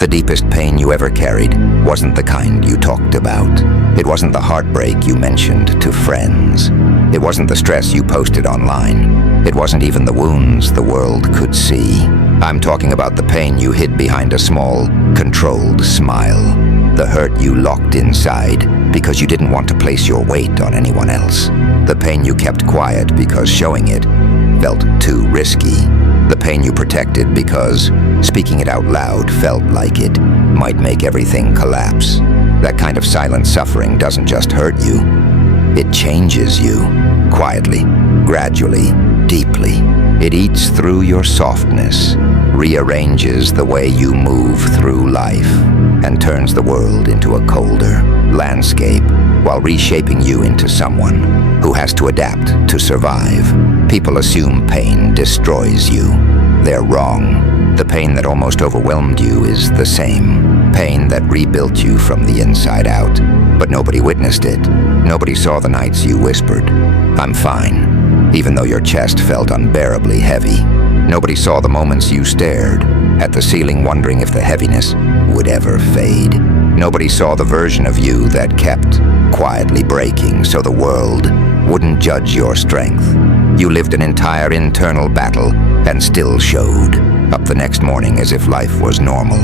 The deepest pain you ever carried wasn't the kind you talked about. It wasn't the heartbreak you mentioned to friends. It wasn't the stress you posted online. It wasn't even the wounds the world could see. I'm talking about the pain you hid behind a small, controlled smile. The hurt you locked inside because you didn't want to place your weight on anyone else. The pain you kept quiet because showing it felt too risky. The pain you protected because speaking it out loud felt like it might make everything collapse. That kind of silent suffering doesn't just hurt you, it changes you. Quietly, gradually, deeply. It eats through your softness, rearranges the way you move through life, and turns the world into a colder landscape while reshaping you into someone who has to adapt to survive. People assume pain destroys you. They're wrong. The pain that almost overwhelmed you is the same. Pain that rebuilt you from the inside out. But nobody witnessed it. Nobody saw the nights you whispered, "I'm fine," even though your chest felt unbearably heavy. Nobody saw the moments you stared at the ceiling wondering if the heaviness would ever fade. Nobody saw the version of you that kept quietly breaking so the world wouldn't judge your strength. You lived an entire internal battle and still showed up the next morning as if life was normal.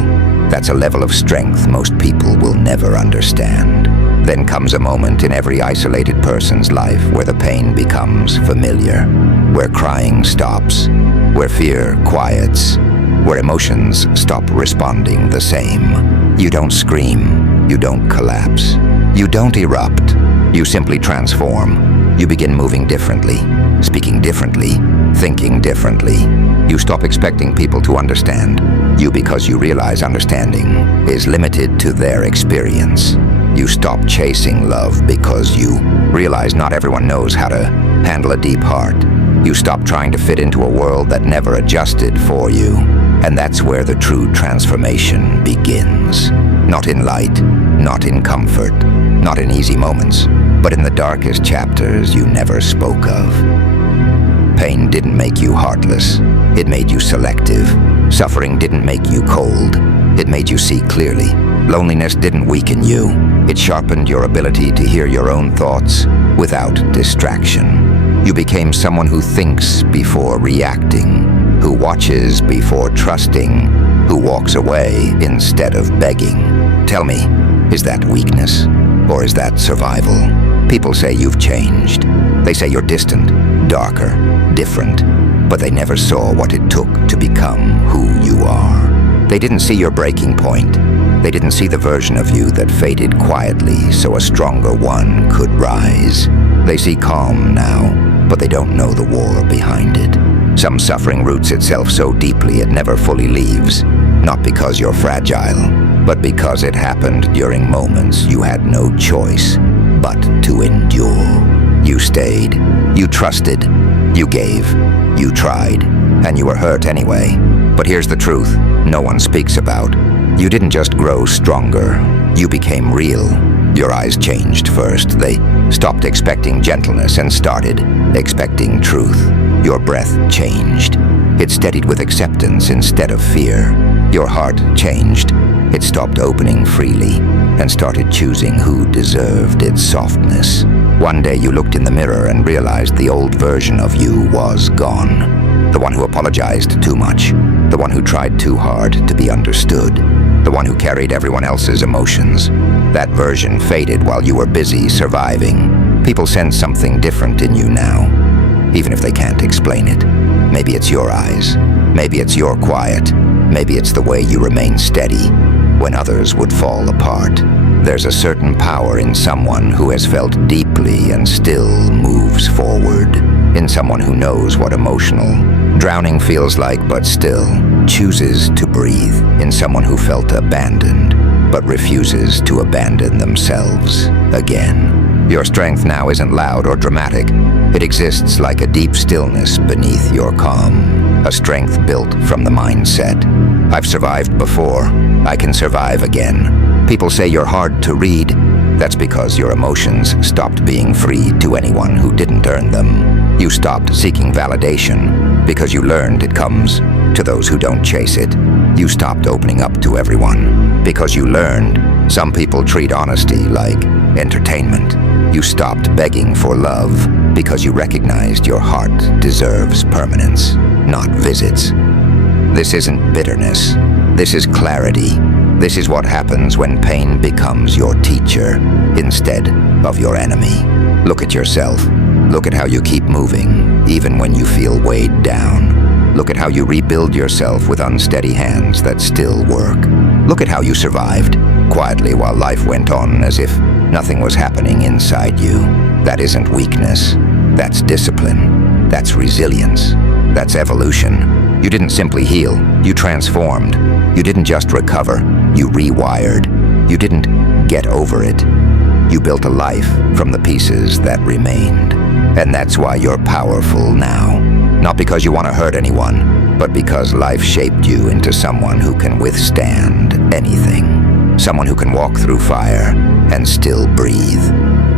That's a level of strength most people will never understand. Then comes a moment in every isolated person's life where the pain becomes familiar, where crying stops, where fear quiets, where emotions stop responding the same. You don't scream, you don't collapse, you don't erupt, you simply transform. You begin moving differently, speaking differently, thinking differently. You stop expecting people to understand you because you realize understanding is limited to their experience. You stop chasing love because you realize not everyone knows how to handle a deep heart. You stop trying to fit into a world that never adjusted for you. And that's where the true transformation begins. Not in light, not in comfort, not in easy moments, but in the darkest chapters you never spoke of. Pain didn't make you heartless. It made you selective. Suffering didn't make you cold. It made you see clearly. Loneliness didn't weaken you. It sharpened your ability to hear your own thoughts without distraction. You became someone who thinks before reacting, who watches before trusting, who walks away instead of begging. Tell me, is that weakness or is that survival? People say you've changed. They say you're distant, darker, different, but they never saw what it took to become who you are. They didn't see your breaking point. They didn't see the version of you that faded quietly so a stronger one could rise. They see calm now, but they don't know the war behind it. Some suffering roots itself so deeply it never fully leaves, not because you're fragile, but because it happened during moments you had no choice but to endure. You stayed, you trusted, you gave, you tried, and you were hurt anyway. But here's the truth no one speaks about. You didn't just grow stronger, you became real. Your eyes changed first. They stopped expecting gentleness and started expecting truth. Your breath changed. It steadied with acceptance instead of fear. Your heart changed. It stopped opening freely and started choosing who deserved its softness. One day you looked in the mirror and realized the old version of you was gone. The one who apologized too much. The one who tried too hard to be understood. The one who carried everyone else's emotions. That version faded while you were busy surviving. People sense something different in you now, even if they can't explain it. Maybe it's your eyes. Maybe it's your quiet. Maybe it's the way you remain steady when others would fall apart. There's a certain power in someone who has felt deeply and still moves forward. In someone who knows what emotional drowning feels like but still chooses to breathe. In someone who felt abandoned but refuses to abandon themselves again. Your strength now isn't loud or dramatic. It exists like a deep stillness beneath your calm. A strength built from the mindset. I've survived before. I can survive again. People say you're hard to read. That's because your emotions stopped being free to anyone who didn't earn them. You stopped seeking validation because you learned it comes to those who don't chase it. You stopped opening up to everyone because you learned some people treat honesty like entertainment. You stopped begging for love because you recognized your heart deserves permanence, not visits. This isn't bitterness. This is clarity. This is what happens when pain becomes your teacher instead of your enemy. Look at yourself. Look at how you keep moving, even when you feel weighed down. Look at how you rebuild yourself with unsteady hands that still work. Look at how you survived, quietly while life went on as if nothing was happening inside you. That isn't weakness. That's discipline. That's resilience. That's evolution. You didn't simply heal. You transformed. You didn't just recover. You rewired. You didn't get over it. You built a life from the pieces that remained. And that's why you're powerful now. Not because you want to hurt anyone, but because life shaped you into someone who can withstand anything. Someone who can walk through fire and still breathe.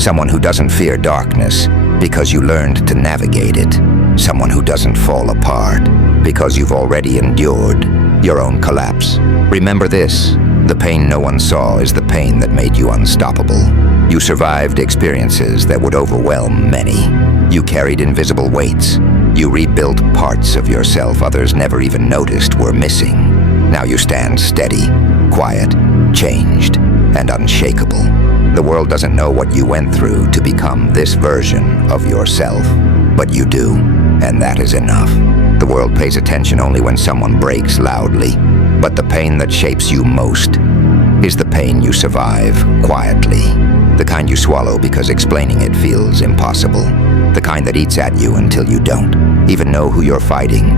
Someone who doesn't fear darkness because you learned to navigate it. Someone who doesn't fall apart because you've already endured your own collapse. Remember this, the pain no one saw is the pain that made you unstoppable. You survived experiences that would overwhelm many. You carried invisible weights. You rebuilt parts of yourself others never even noticed were missing. Now you stand steady, quiet, changed, and unshakable. The world doesn't know what you went through to become this version of yourself, but you do, and that is enough. The world pays attention only when someone breaks loudly, but the pain that shapes you most is the pain you survive quietly. The kind you swallow because explaining it feels impossible. The kind that eats at you until you don't even know who you're fighting.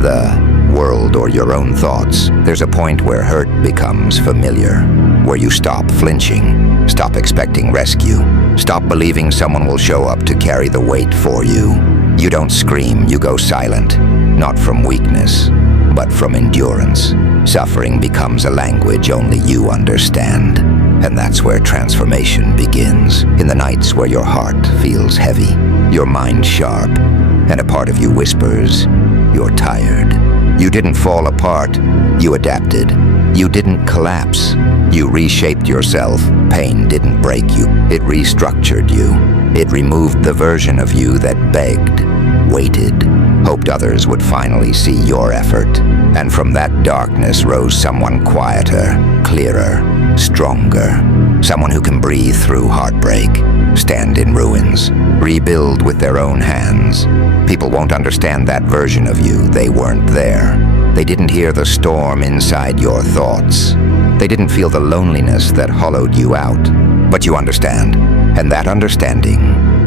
The world or your own thoughts. There's a point where hurt becomes familiar, where you stop flinching, stop expecting rescue, stop believing someone will show up to carry the weight for you. You don't scream, you go silent, not from weakness, but from endurance. Suffering becomes a language only you understand. And that's where transformation begins. In the nights where your heart feels heavy, your mind sharp, and a part of you whispers, you're tired. You didn't fall apart. You adapted. You didn't collapse. You reshaped yourself. Pain didn't break you. It restructured you. It removed the version of you that begged, waited, hoped others would finally see your effort. And from that darkness rose someone quieter, clearer, stronger. Someone who can breathe through heartbreak, stand in ruins, rebuild with their own hands. People won't understand that version of you. They weren't there. They didn't hear the storm inside your thoughts. They didn't feel the loneliness that hollowed you out. But you understand, and that understanding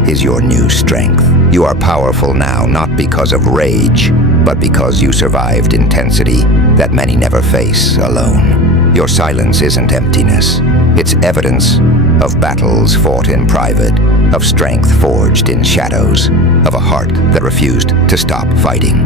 is your new strength. You are powerful now, not because of rage, but because you survived intensity that many never face alone. Your silence isn't emptiness. It's evidence of battles fought in private, of strength forged in shadows, of a heart that refused to stop fighting.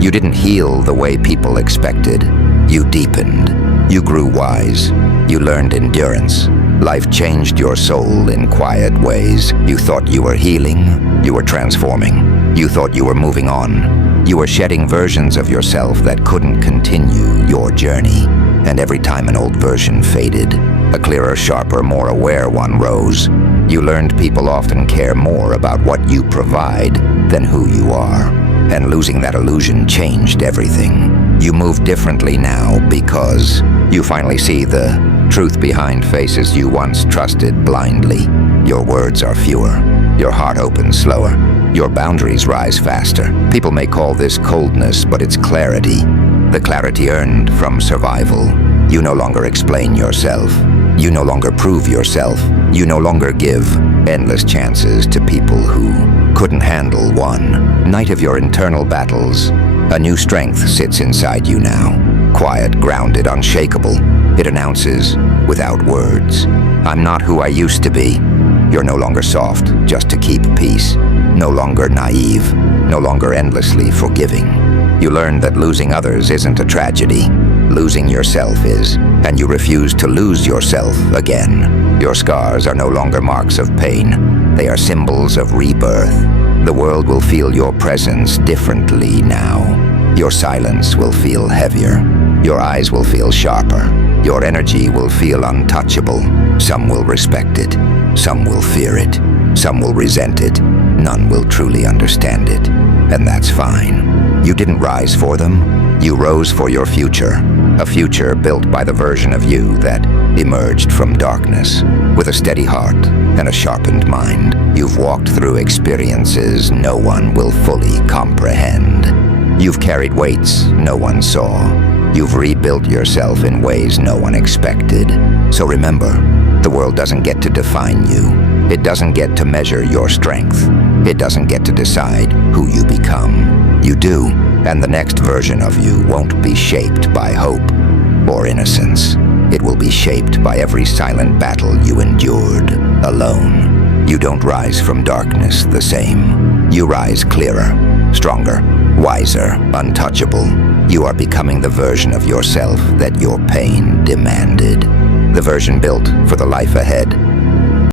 You didn't heal the way people expected. You deepened. You grew wise. You learned endurance. Life changed your soul in quiet ways. You thought you were healing. You were transforming. You thought you were moving on. You were shedding versions of yourself that couldn't continue your journey. And every time an old version faded, a clearer, sharper, more aware one rose. You learned people often care more about what you provide than who you are. And losing that illusion changed everything. You move differently now because you finally see the truth behind faces you once trusted blindly. Your words are fewer. Your heart opens slower. Your boundaries rise faster. People may call this coldness, but it's clarity. The clarity earned from survival. You no longer explain yourself. You no longer prove yourself. You no longer give endless chances to people who couldn't handle one night of your internal battles. A new strength sits inside you now. Quiet, grounded, unshakable. It announces, without words, I'm not who I used to be. You're no longer soft, just to keep peace. No longer naive. No longer endlessly forgiving. You learned that losing others isn't a tragedy. Losing yourself is, and you refuse to lose yourself again. Your scars are no longer marks of pain. They are symbols of rebirth. The world will feel your presence differently now. Your silence will feel heavier. Your eyes will feel sharper. Your energy will feel untouchable. Some will respect it. Some will fear it. Some will resent it. None will truly understand it. And that's fine. You didn't rise for them. You rose for your future. A future built by the version of you that emerged from darkness. With a steady heart and a sharpened mind, you've walked through experiences no one will fully comprehend. You've carried weights no one saw. You've rebuilt yourself in ways no one expected. So remember, the world doesn't get to define you. It doesn't get to measure your strength. It doesn't get to decide who you become. You do, and the next version of you won't be shaped by hope or innocence. It will be shaped by every silent battle you endured alone. You don't rise from darkness the same. You rise clearer, stronger, wiser, untouchable. You are becoming the version of yourself that your pain demanded. The version built for the life ahead.